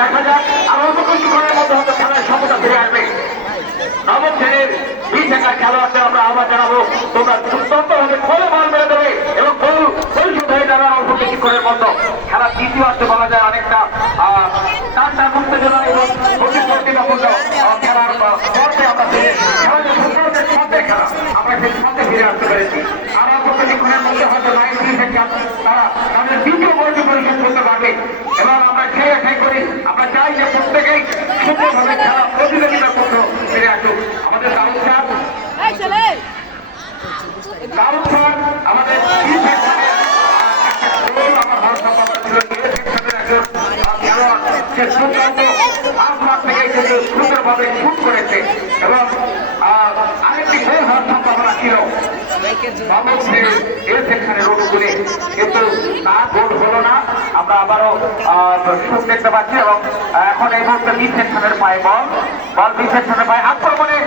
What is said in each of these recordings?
দেখা যাক আর অল্প কিছু সময়ের মধ্যে হয়তো খেলার সমতা ফিরে আসবে। নবম শ্রেণীর বিশেখার খেলোয়াড়দের আমরা আহ্বান জানাবো, তোমরা সুতরাংভাবে খোলে বল মেরে দেবে এবং পরিশোধ হয়ে যাবে অল্প কিছুক্ষণের মতো। খেলার দ্বিতীয়ার্ধে বলা যায় অনেকটা টানটান উত্তেজনা এবং প্রতিদ্বন্দ্বিতাপূর্ণ খেলার পর্বে আমরা খেলার সাথে খেলা আমরা সেই সাথে ফিরে আসতে পেরেছি। আর অল্প কিছুক্ষণের মধ্যে হয়তো লাইন থেকে তারা তাদের দ্বিতীয় বর্গ পরিশোধ করতে পারবে এবং আমরা সেই আশাই করি, আমরা চাই যে প্রত্যেকেই সুন্দরভাবে খেলা প্রতিযোগিতার মধ্যে ফিরে আসুক। আমাদের দারুণ আমাদের সুন্দরভাবে শুট করেছে এবং আরেকটি গোল হওয়ার সম্ভাবনা ছিল সেকশনের অনুকূলে, কিন্তু তার গোল হলো না। আমরা আবারও শুট দেখতে পাচ্ছি এবং এখন এই মুহূর্তে বি সেকশনের পায়ে বল বি সেকশনের পায়ে আক্রমণে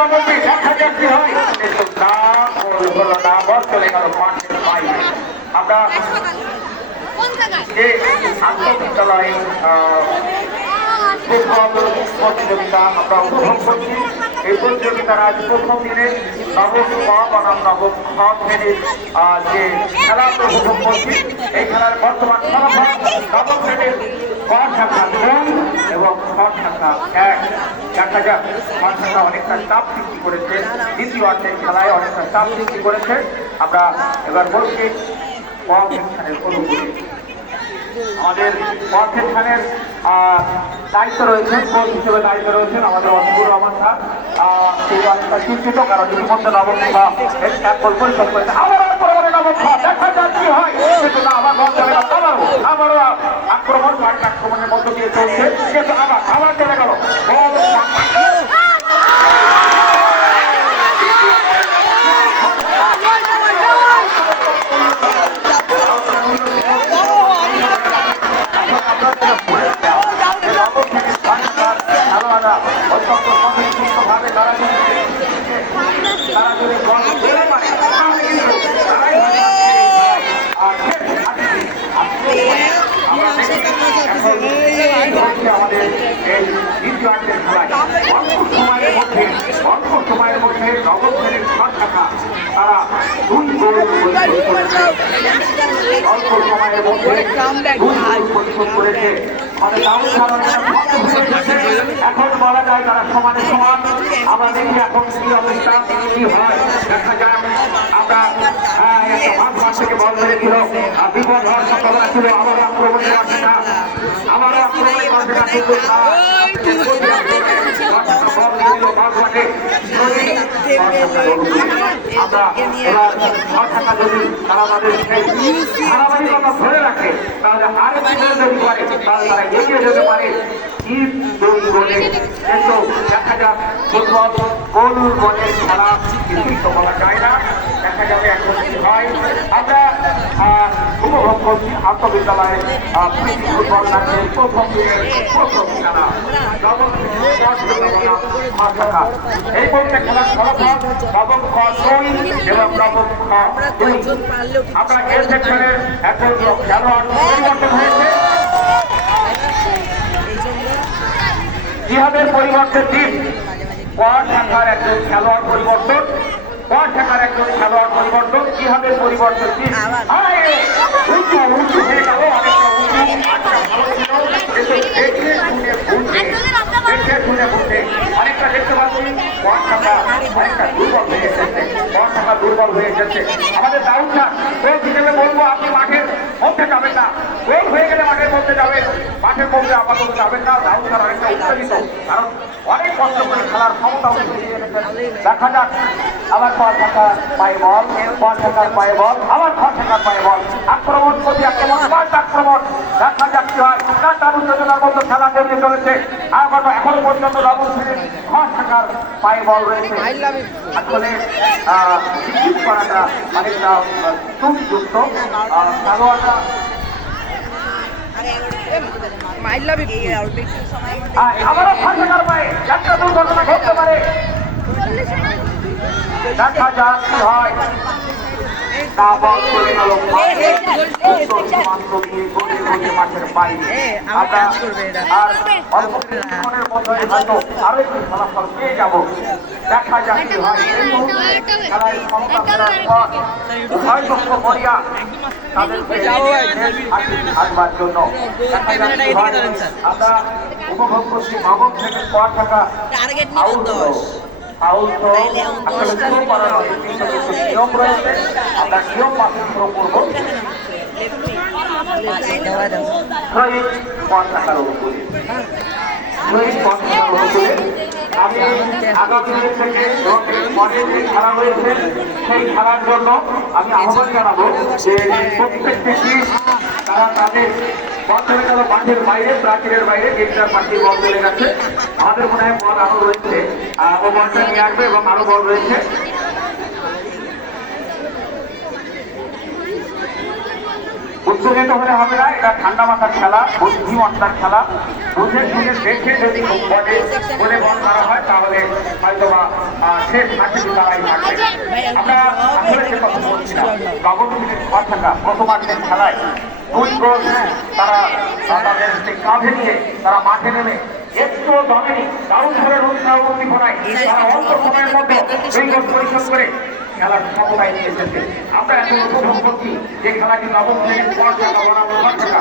নবমী দেখা যাচ্ছে হয়, কিন্তু না গোল হলো না, বল চলে গেল মাঠের বাইরে। আমরা যে আন্তঃবিদ্যালয় প্রতিযোগিতা আমরা উপভোগ করছি, এই প্রতিযোগিতার আজ প্রথম দিনে নবম ক বনাম নবম খ শ্রেণীর যে খেলা উপভোগ করছি, এই খেলার বর্তমান ফলাফল নবম শ্রেণীর ক শাখা 2 এবং খ শাখা 1। দেখা যাক খ শাখা অনেকটা চাপ সৃষ্টি করেছে, দ্বিতীয় অর্ধের খেলায় অনেকটা চাপ সৃষ্টি করেছে। আমরা এবার বলছি ক সেকশনের অনুকূলে আমাদের সেকশনের দায়িত্ব রয়েছেন, কোচ হিসেবে দায়িত্ব রয়েছেন আমাদের অসুর রহমান স্যার। তিনি অনেকটা চিন্তিত, কারণ ইতিমধ্যে নবম পরিশোধ করেছে। আবারও আক্রমণে নবম দেখা যাক কি হয়, কিন্তু না আবার বল চলে গেল, আবারও আক্রমণ আক্রমণের মধ্য দিয়ে চলছে, কিন্তু আবার চলে গেল বল। আমাদের এই দ্বিতীয়ার্ধের খেলায় অল্প সময়ের মধ্যে নবম শ্রেণীর ছ শাখা তারা 2 গোল করেছে, অল্প সময়ের মধ্যে 2 গোল পরিশোধ করেছে। এখন বলা যায় তারা সমানে সমান। আমরা দেখি এখন কি অবস্থা কি হয়, দেখা যায়। আমরা মাঠ থেকে বল মেরে দিল, বিপদ হওয়ার সম্ভাবনা ছিল, আবার আক্রমণের আসে না, আবারও আক্রমণের আসে না, কিন্তু আমরা এবার থাকা যদি তারা তাদের ধারাবাহিকতা ধরে রাখে, তাহলে আরেক যদি করে তাহলে তারা এগিয়ে যেতে পারে 3-2 গোলে। কিন্তু দেখা যাক ফুটবল গোল গোলের খেলা কিছুই তো বলা যায় না, দেখা যাবে এখন কি হয়। আমরা উপভোগ করছি আন্তঃবিদ্যালয়ের ফুটবল ম্যাচের প্রথম দিনের প্রথম খেলা নবম শাখা। এই বলতে খেলার ফলাফল নবম খ 2 এবং নবম খ 2। আমরা এর সেকশনের এখন খেলোয়াড় পরিবর্তন হয়েছে, জিহাদের পরিবর্তে টিম ক শাখার একজন খেলোয়াড় পরিবর্তন, ক শাখার একজন খেলোয়াড় পরিবর্তন, জিহাদের পরিবর্তে টিম উঁচু হয়ে গেল, অনেকটা দেখতে পাচ্ছি ক শাখা অনেকটা দুর্বল হয়ে এসেছে, ক শাখা দুর্বল হয়ে এসেছে। আমাদের দাউদ স্যার কোচ হিসেবে বলবো, আপনি মাঠের মধ্যে যাবেন না, গোল হয়ে গেলে মাঠের মধ্যে যাবেন, মাঠের মধ্যে আপাতত যাবেন না। দাউদ স্যার অনেকটা উত্তেজিত, কারণ অনেক কষ্ট করে খেলার ক্ষমতা দেখা যাক। আবার ক শাখার পায়ে বল, ক শাখার পায়ে বল, আবার খ শাখার পায়ে বল, আক্রমণ প্রতি আক্রমণ, আক্রমণ, দেখা যাক কি হয়। টান উত্তেজনার মধ্যে খেলা জড়িয়ে চলেছে। আর এখনো পর্যন্ত নবম শ্রেণীর খ শাখার পায়ে বল রয়েছে। আসলে নিশ্চিত করাটা অনেকটা ত্রুটিযুক্ত। খেলোয়াড়রা আবারও খ শাখার পায়ে একটা দুর্ঘটনা ঘটতে পারে, দেখা যাক কি হয়। তা বল চলে গেল উত্তর সীমান্ত দিয়ে গড়ে গড়ে মাঠের বাইরে। আমরা আর অল্প কিছুক্ষণের মধ্যে হয়তো আরো একটি ফলাফল পেয়ে যাব। দেখা যাক কি হয়। এই মুহূর্তে খেলায় ক্ষমতা ফেরার পর উভয় পক্ষ মরিয়া তাদেরকে আসবার জন্য দেখা যাক কি হয়। আমরা উপভোগ করছি ভবন থেকে পর থাকা আউট আসলে শুরু করা নয়, কিন্তু কিছু নিয়ম রয়েছে, আমরা নিয়ম মাফিক শুরু করবো। পর থাকার অনুকূলে আমি আগামী দিন থেকে পরে যে খেলা রয়েছে সেই খেলার জন্য আমি আহ্বান জানাবো যে প্রত্যেকটি টিম তারা তাদের বল চলে গেল মাঠের বাইরে, প্রাচীরের বাইরে, গেটটার পাশে বল চলে গেছে। আমাদের মনে হয় বল আরো রয়েছে, ও বলটা নিয়ে আসবে এবং আরো বল রয়েছে। উচ্চগত হলে হবে না, এটা ঠান্ডা মাথার খেলা, বুদ্ধিমত্তার খেলা। বুঝে শুনে দেখে যদি বলে বল করা হয় তাহলে হয়তো বা শেষ ম্যাচে তারাই থাকবে। আমরা আসলে যে কথা বলছিলাম, বাবুর্চির ঘর থাকা প্রথমার্ধের খেলায় 2 গোল তারা তাদের কাঁধে নিয়ে তারা মাঠে নেমে একটু দমেনি, দারুণ ধরে উৎসাহ উদ্দীপনায় তারা অল্প সময়ের মধ্যে 2 গোল পরিশোধ করে খেলার ক্ষমতায় নিয়ে এসেছে। আমরা এখন উপভোগ করছি যে খেলাটি নবম শ্রেণীর পর থাকা বনাম ঘর থাকা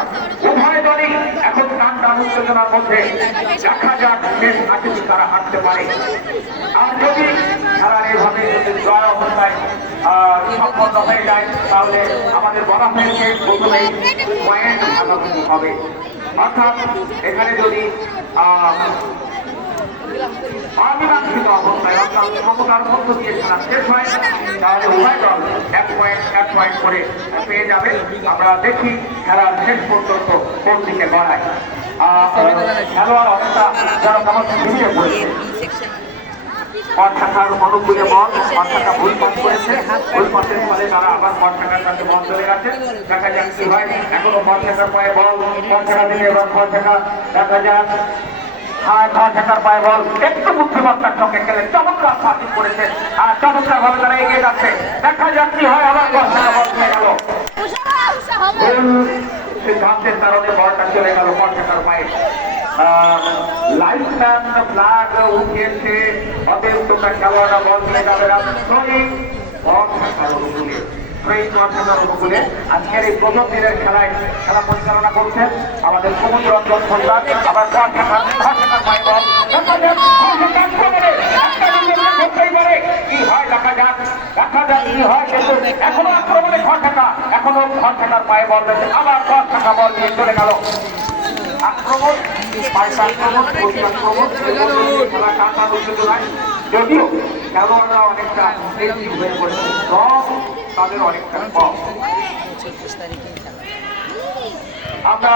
উভয় দলই এখন টান টান উত্তেজনার মধ্যে। দেখা যাক শেষ ম্যাচে তারা হারতে পারে। আর যদি খেলার এভাবে জয় অবস্থায় সম্পন্ন হয়ে যায় তাহলে আমাদের বলা হয়েছে প্রথমেই পয়েন্ট ভাগাভাগি হবে। অর্থাৎ এখানে যদি অমীমাংসিত অবস্থায় অর্থাৎ সমতার মধ্য দিয়ে খেলা শেষ হয় তাহলে উভয় দল 1 পয়েন্ট করে পেয়ে যাবে। আমরা দেখি খেলার শেষ পর্যন্ত কোন দিকে গড়ায়। খেলোয়াড় অনেকটা যারা তেমন ফিরিয়ে পড়েছে। পরশাখার অনুকূলে বল, পরশাখা ভুল পাস করেছে, ভুল পাসের ফলে তারা আবার পরশাখার কাছে বল চলে গেছে। দেখা যাক কি হয়। এখনো পরশাখার পায়ে বল, পরশাখা দিকে এবং পরশাখা দেখা যাক পরশাখার পায়ে বল একটু বুদ্ধিমত্তার সঙ্গে খেলে চমৎকার পাসিং করেছে আর চমৎকার ভাবে তারা এগিয়ে যাচ্ছে। দেখা যাক কি হয়। আবার পরশাখা বল চলে গেল, সিদ্ধান্তের কারণে বলটা চলে গেল পরশাখার পায়ে। লাইফম্যান ফ্ল্যাগ উঠিয়েছে, অতএব তোমরা খেলোয়াড়রা বল চলে যাবে না। অনুকূলে আজকের এই প্রথম দিনের খেলায় খেলা পরিচালনা করছেন আমাদের সমুদ্র রঞ্জন সরকার। আবার পায়ে বল কি হয় দেখা যাক কি হয়। কিন্তু এখনো আক্রমণে ঘর থাকা, এখনো ঘর থাকার পায়ে বল রয়েছে। আবার ঘর থাকা বল দিয়ে চলে গেল। আক্রমণ খেলা টাকা উত্তেজনায়, যদিও খেলোয়াড়রা অনেকটা হয়ে পড়েছে, তাদের অনেকটা কম। আমরা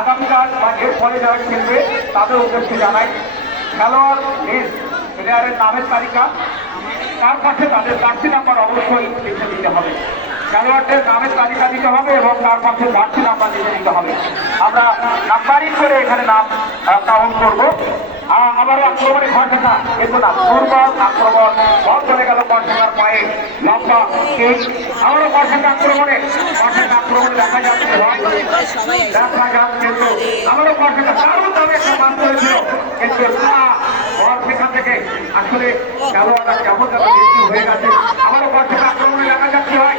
আগামীকাল বা এর পরে যারা খেলবে তাদের উদ্দেশ্যে জানাই, খেলোয়াড় প্লেয়ারের নামের তালিকা তার পাশে তাদের জার্সি নাম্বার অবশ্যই লিখে দিতে হবে। খেলোয়াড়দের নামের তালিকা দিতে হবে এবং তার পাশে জার্সি নাম্বার লিখে দিতে হবে। আমরা নাম্বারিং করে এখানে নাম কাউন্ট করবো। আবারও আক্রমণে ঘর থাকা, কিন্তু না দুর্বল আক্রমণ, বল চলে গেল পরশাখার পায়ে, লম্বা কিক। আবারও পরশাখা আক্রমণে দেখা যাচ্ছে কিন্তু আবারও পরশাখা দারুণ দামে একটা মান করেছিল, কিন্তু বল সেখান থেকে আসলে খেলোয়াড়রা কেমন যেন বেশি হয়ে গেছে। আবারও পরশাখা আক্রমণে দেখা যাচ্ছে হয়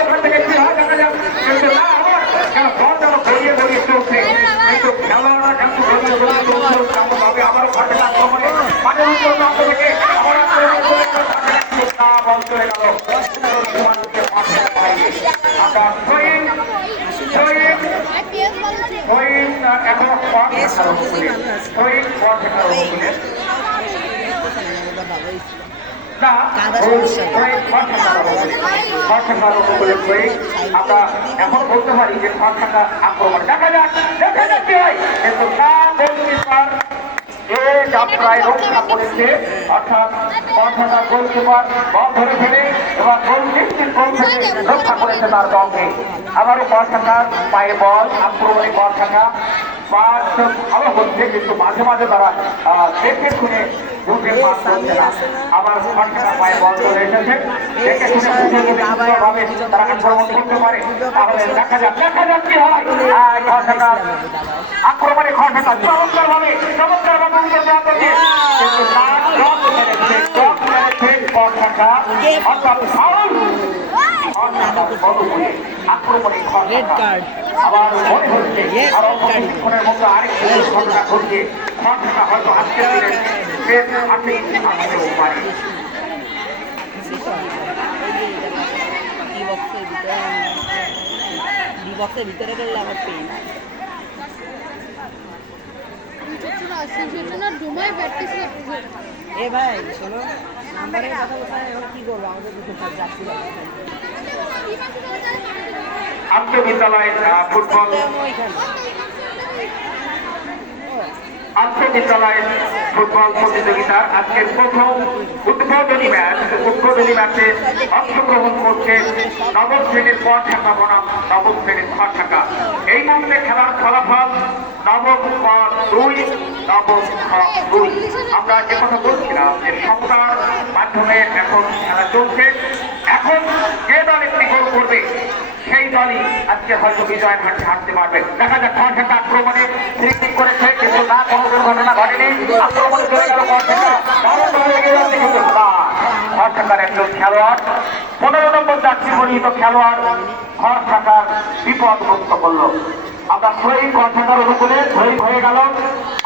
এখান থেকে কি হয় দেখা যাক, কিন্তু না আবার বল যেন গড়িয়ে গড়িয়ে চলছে, কিন্তু খেলোয়াড়রা কিন্তু গড়িয়ে গড়িয়ে চলছে। আবারও পরশাখা আক্রমণে মাঠের উত্তর প্রান্ত থেকে আবার বল চলে গেল। আমরা এখন বলতে পারি যে পরশাখা আক্রমণ দেখা যাক কি হয়, কিন্তু যাত্রায় রক্ষা করেছে, অর্থাৎ পরশাখার গোলকিপার বল ধরে ফেলে এবার গোল নিশ্চিত গোল থেকে রক্ষা করেছে তার দলকে। আবারও পরশাখার পায়ে বল, আক্রমণে পরশাখা ভালো হচ্ছে, কিন্তু মাঝে মাঝে তারা দেখে শুনে বুঝে পাস করছে না। আবার ঘরটাকা পায়ে বল চলে এসেছে, দেখে শুনে বুঝে বুঝে সুন্দরভাবে তারা আক্রমণ করতে পারে। তাহলে দেখা যাক কি হয়। ঘরটাকা আক্রমণে ঘরটাকা চমৎকারভাবে উত্তর দেওয়া করছে, কিন্তু তার ব্লক মেরেছে ঘরটাকা, অর্থাৎ ফাউল। আক্রমণে ঘরটাকা আবার মনে হচ্ছে আর অল্প কিছুক্ষণের মধ্যে আরেকটি ঘটনা ঘটছে। ঘটনা হয়তো আজকের দিনে বেশ আসতেও পারে। বক্সের ভিতরে গেলে আমার পেন এ ভাই শোনো নাম্বারের কথা বলতে এখন কি করবো আমাদের দুটো যাচ্ছি আন্তঃবিদ্যালয় ফুটবল আন্তঃবিদ্যালয় ফুটবল প্রতিযোগিতার আজকের প্রথম উদ্বোধনী ম্যাচে অংশগ্রহণ করছে নবম শ্রেণীর ক শাখা বনাম নবম শ্রেণীর খ শাখা। এই মুহূর্তে খেলার ফলাফল নবম ক 2 নবম খ 2। আমরা যে কথা বলছিলাম যে সংস্থার মাধ্যমে এখন খেলা চলছে, এখন যে দল একটি গোল করবে সেই দলই আজকে হয়তো বিজয়ের হাতে হাঁটতে পারবে। দেখা যাক খ শাখা আক্রমণে ফ্রি করেছে, কিন্তু না কোনো দুর্ঘটনা ঘটেনি। আক্রমণে চলে গেল খ শাখা, খ শাখার একজন খেলোয়াড় 15 নম্বর জার্সি পরিহিত খেলোয়াড় খ শাখার বিপদ মুক্ত করলো। আমরা শহীদ খ শাখার অনুকূলে শহীদ হয়ে গেল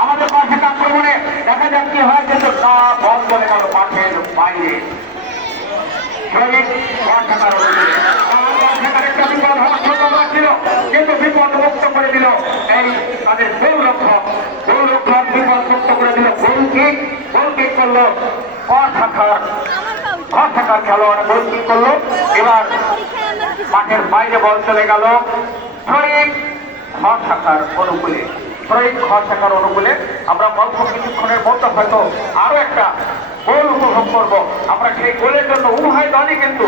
আমাদের খ শাখা আক্রমণে। দেখা যাক কি হয়, কিন্তু না বল চলে গেল মাঠের বাইরে। শহীদ খ শাখার অনুকূলে একটা বিপদ হওয়ার সম্ভাবনা ছিল, কিন্তু বিপদ মুক্ত করে দিল এই তাদের গোলরক্ষক বিপদ মুক্ত করে দিল। গোল কিক করলো খ শাখার খেলোয়াড়, গোল কিক করলো। এবার মাঠের বাইরে বল চলে গেল শহীদ খ শাখার অনুকূলে। শহীদ খ শাখার অনুকূলে আমরা অল্প কিছুক্ষণের মধ্যে হয়তো আরো একটা গোল উপভোগ করবো। আমরা সেই গোলের জন্য উভয় দলই কিন্তু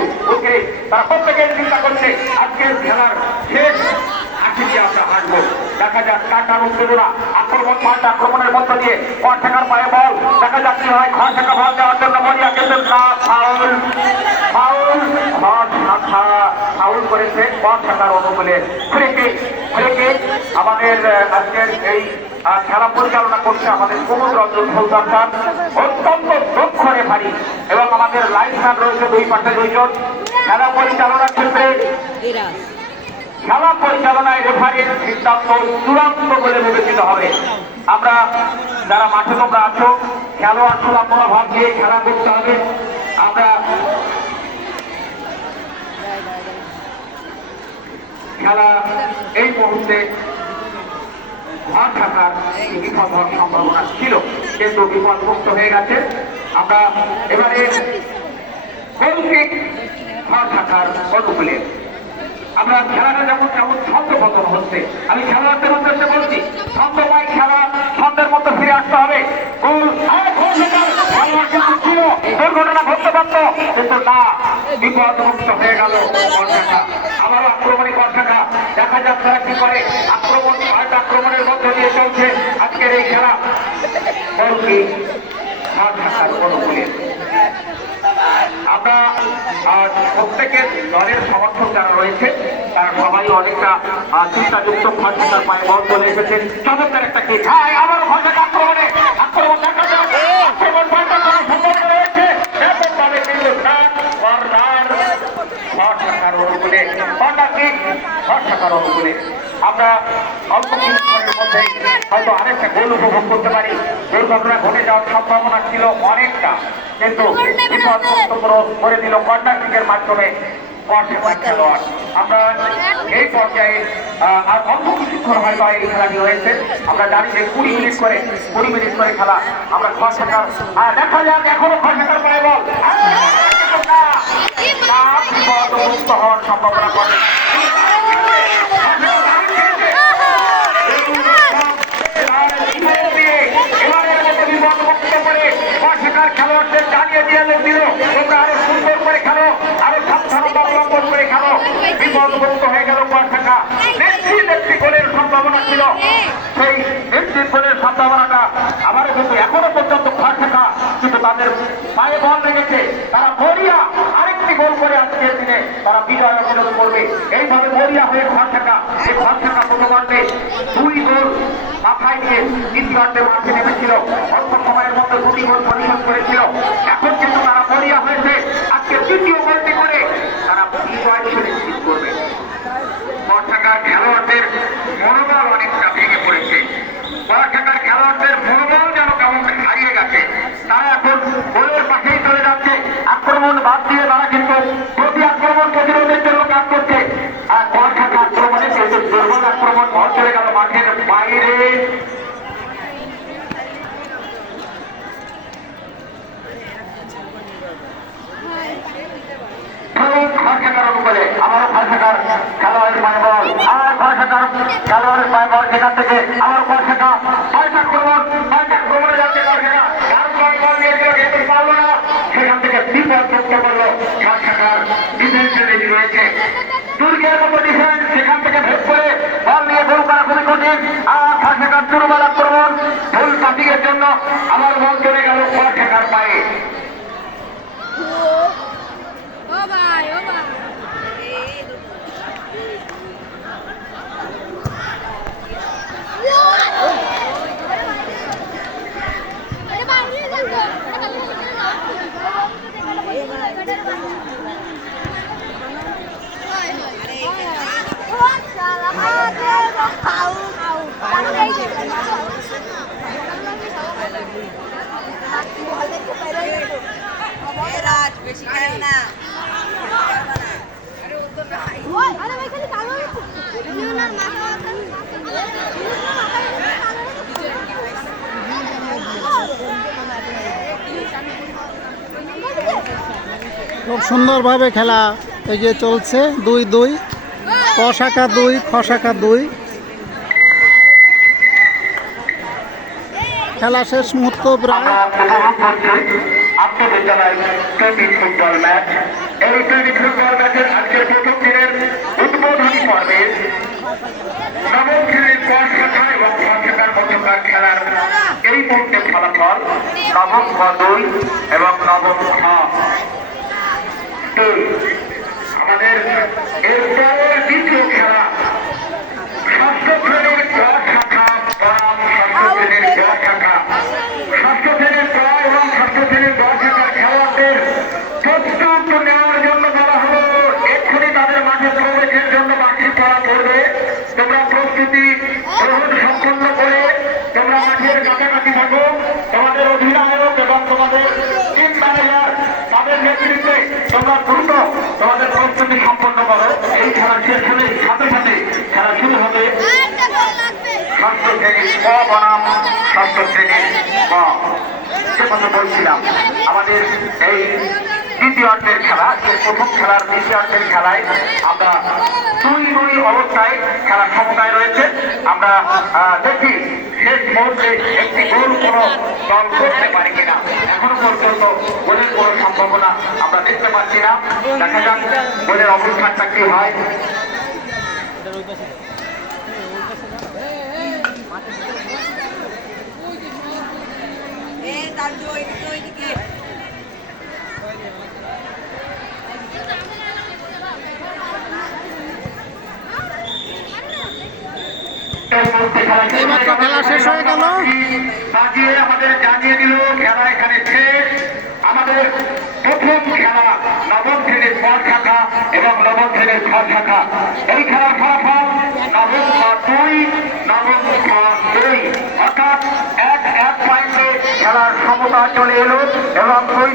তারা প্রত্যেকের চিন্তা করছে আজকের খেলার শেষ আখিকে আমরা হাঁটবো। দেখা যাক কাটার উত্তেজনা, আক্রমণের মধ্য দিয়ে খ শাখার পায়ে বল। দেখা যাক কি হয়। খ শাখা বল দেওয়ার জন্য মরিয়া, কিন্তু না, ফাউল করেছে খ শাখার অনুকূলে। ফ্রি কিক আমাদের আজকের এই খেলা পরিচালনা করছে আমাদের কুমুদ রঞ্জন সরকার, অত্যন্ত দক্ষ রেফারি, এবং আমাদের লাইনম্যান রয়েছে দুই পাশে দুইজন। খেলা পরিচালনার ক্ষেত্রে খেলা পরিচালনায় রেফারির সিদ্ধান্ত চূড়ান্ত বলে বিবেচিত হবে। আমরা যারা মাঠে তোমরা আছো, খেলোয়াড় খোলা মনোভাব দিয়ে খেলা করতে হবে। আমরা খেলা এই মুহূর্তে ঘর থাকার বিপদ হওয়ার সম্ভাবনা ছিল, কিন্তু বিপদ মুক্ত হয়ে গেছে। আমরা এবারে গোল কিক ঘর থাকার অনুকূলে। আমরা খেলাটা যেমন ছন্দপতন হচ্ছে, আমি খেলোয়াড়দের উদ্দেশ্যে বলছি, ছন্দময় খেলা ছন্দের মতো ফিরে আসতে হবে। দুর্ঘটনা ঘটতে পারত, কিন্তু না, বিপদ মুক্ত হয়ে গেল কর্ষাখা। আবারও আক্রমণে কর্ষাখা। দেখা যাক তারা কি করে। আক্রমণের মধ্য দিয়ে চলছে আজকের এই খেলা। আমরা প্রত্যেকের দলের সমর্থক যারা রয়েছে তারা সবাই অনেকটা চিন্তাযুক্ত খরচার পায়ে বল চলে এসেছে। চমৎকার একটা কি আবার ঘটনা আক্রমণ দেখা যায়। আক্রমণ রয়েছে ব্যাপকভাবে, কিন্তু অনুকূলে আমরা অল্প কিছুক্ষণের মধ্যে হয়তো আরেকটা গোল উপভোগ করতে পারি। দুর্ঘটনা ঘটে যাওয়ার সম্ভাবনা ছিল অনেকটা, কিন্তু বিপদ মুক্ত করে দিল কর্নার কিকের মাধ্যমে খেলোয়াড়। আমরা এই পর্যায়ে আর অল্প কিছুক্ষণ হয়তো এই খেলাটি হয়েছে। আমরা জানি যে 20 মিনিট করে খেলা। আমরা খরচাকার দেখা যাক, এখনো খরচাকার পায় বল, বিপদ মুক্ত হওয়ার সম্ভাবনা করে। খেলোয়াড়দের জানিয়ে দিয়ে দিল, তোমরা আরো সুন্দর করে খেলো, আরো সাবধানতা অবলম্বন করে খেলো। বিপদ মুক্ত হয়ে গেল কর্ষাখা। একটি গোলের সম্ভাবনা ছিল, সেই একটি গোলের সম্ভাবনাটা আবারও কিন্তু এখনো পর্যন্ত কর্ষাখা কিন্তু তাদের পায়ে বল লেগেছে, তারা মরিয়া আরেকটি গোল করে আজকের দিনে তারা বিজয় অর্জন করবে। এইভাবে মরিয়া হয়ে ঘর থাকা, এই ঘর থাকা প্রথমার্ধে 2 গোল মাথায় নিয়ে দ্বিতীয়ার্ধে মাঠে নেমেছিল, অল্প সময়ের মধ্যে 2টি গোল পরিশোধ করেছিল। এখন কিন্তু তারা মরিয়া হয়েছে, আজকে তৃতীয় গোলটি করে তারা বিজয় সুনিশ্চিত করবে। ঘর থাকার খেলোয়াড়দের মনোবল অনেকটা ভেঙে পড়েছে, ঘর থাকার খেলোয়াড়দের মনোবল যেন কেমন হারিয়ে গেছে। তারা এখন গোলের পাশেই চলে যাচ্ছে, আক্রমণ বাদ দিয়ে তারা কিন্তু প্রতি আক্রমণ প্রতিরোধের জন্য কাজ করছে। আর ঘর থাকা আক্রমণে কিন্তু দুর্বল আক্রমণ ঘর চলে গেল মাঠের বাইরে। ঘর থাকার অনুকূলে আবারও ঘর থাকার খেলোয়াড়ের পায়ে বল, আর ঘর থাকার খেলোয়াড়ের পায়ে বল, সেখান থেকে আবার ঘর থাকা পাল্টা আক্রমণে যাচ্ছে ঘর থাকা, কারণ পায়ে বল নিয়েছিল কিন্তু পারল না, সেখান থেকে বিপদ করতে পারলো। ঘর থাকার ডিফেন্সে রেডি রয়েছে, দুর্গের মতো ডিফেন্স, সেখান থেকে ভেদ করে বল নিয়ে গোল করা খুবই কঠিন। আর ঘর থাকার দুর্বল আক্রমণ, ভুল কাটিংয়ের জন্য আবার বল চলে গেল ঘর থাকার পায়ে। ও ভাই ও ভাই বেশি খায় না। আরে ভাই খালি কালো ইউনার মাথা খুব সুন্দরভাবে খেলা এগিয়ে চলছে। 2-2, ক শাখা 2, খ শাখা 2। খেলা শেষ মুহূর্ত প্রায়। আমরা উপভোগ করছি আন্তঃবিদ্যালয় টেনিস ফুটবল ম্যাচ। এই টেনিস ফুটবল ম্যাচের আজকের প্রথম দিনের উদ্বোধনী পর্বে নবম শ্রেণীর ক শাখা এবং খ শাখার মধ্যকার খেলার এই মুহূর্তে ফলাফল নবম খ 2 এবং নবম খ 2। আমাদের এরপরের দ্বিতীয় খেলা ষষ্ঠ শ্রেণীর ক শাখা বনাম ষষ্ঠ শ্রেণীর গ শাখা। ষষ্ঠ শ্রেণীর ক এবং ষষ্ঠ শ্রেণীর গ শাখার খেলোয়াড়দের প্রস্তুত নেওয়ার জন্য বলা হলো, এক্ষুনি তাদের মাঠে প্রবেশের জন্য বার্ষিক করা পড়বে। তোমরা প্রস্তুতি গ্রহণ সম্পন্ন করে তোমরা মাঠের কাছাকাছি থাকো। তোমাদের অধিনায়ক এবং তোমাদের টিম ম্যানেজার তাদের নেতৃত্বে তোমরা দ্রুত তোমাদের প্রস্তুতি সম্পন্ন করো। এই খেলা শেষ হলে সাথে সাথে খেলা শুরু হবে ষষ্ঠ শ্রেণীর ক বনাম ষষ্ঠ শ্রেণীর ক। সে কথা বলছিলাম, আমাদের এই দ্বিতীয়ার্ধের খেলা, এই প্রথম খেলার দ্বিতীয়ার্ধের খেলায় আমরা 2-2 অবস্থায় খেলা সমতায় রয়েছে। আমরা দেখি শেষ মুহূর্তে একটি গোল কোনো দল করতে পারে কিনা। এখনো পর্যন্ত গোলের কোনো সম্ভাবনা আমরা দেখতে পাচ্ছি না। দেখা যাক গোলের অবস্থানটা কি হয়। তার ওইদিকে এইমাত্র খেলা শেষ হয়ে গেল। বাজিয়ে আমাদের জানিয়ে দিল খেলা এখানে শেষ। আমাদের প্রথম খেলা নবম শ্রেণীর ক শাখা এবং নবম শ্রেণীর খ শাখা। এই খেলার ফলাফল নবম খ 2, নবম খ 2, অর্থাৎ 1-1 পয়েন্টে খেলার সমতা চলে এলো এবং উভয়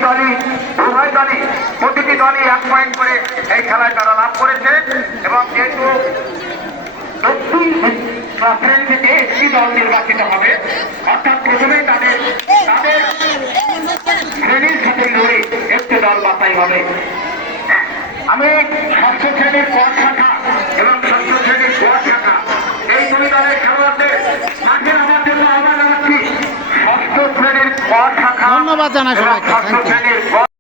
দলই প্রতিটি দলই 1 পয়েন্ট করে এই খেলায় তারা লাভ করেছে। এবং যেহেতু শ্রেণী থেকে একটি দল নির্বাচিত হবে, অর্থাৎ প্রথমেই তাদের শ্রেণীর সাথে লড়ে একটি দল বাছাই হবে। আমি ষষ্ঠ শ্রেণীর ক শাখা এবং ষষ্ঠ শ্রেণীর গ শাখা এই 2 দলের খেলোয়াড়দের মাঠে নামার জন্য আহ্বান জানাচ্ছি। ষষ্ঠ শ্রেণীর ক শাখা ধন্যবাদ জানাই এবং সবাইকে। ষষ্ঠ শ্রেণীর গ